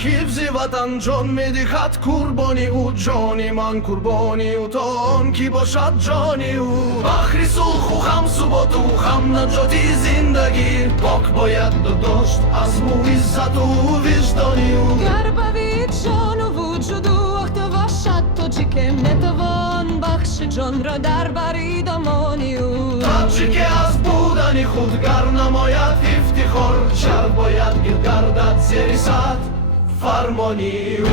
حفظی وطن جان میدهد قربانی او جانی من قربانی او تا آن کی باشد جانی او بخری سلخ و هم ثبات و هم نجاتی زندگی پاک باید داشت از مو عزت و وجدانی او گر بوید جان و وجود او اخته باشد تاجیک نتوان بخش جان را در برید امانی او تاجیک از بودن خود گر نماید افتخار شر باید گردد زیر سد فرمانی او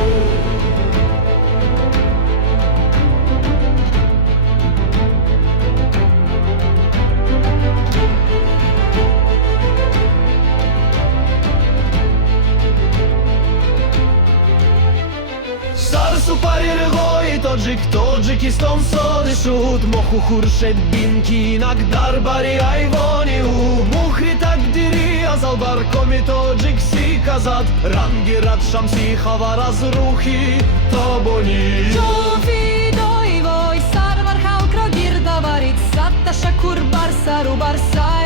سپری رغای تاجیکستان ساده شد مخ و خورشید بین که اینک در بری ایوانی او مخری تقدیری از برکام تاجیک سیک زد رنگ رد شمسی خبر از روحی تابانی جوفی دای وای سر بر خلق را گرد آورید صد تشکر بر سر و بر سر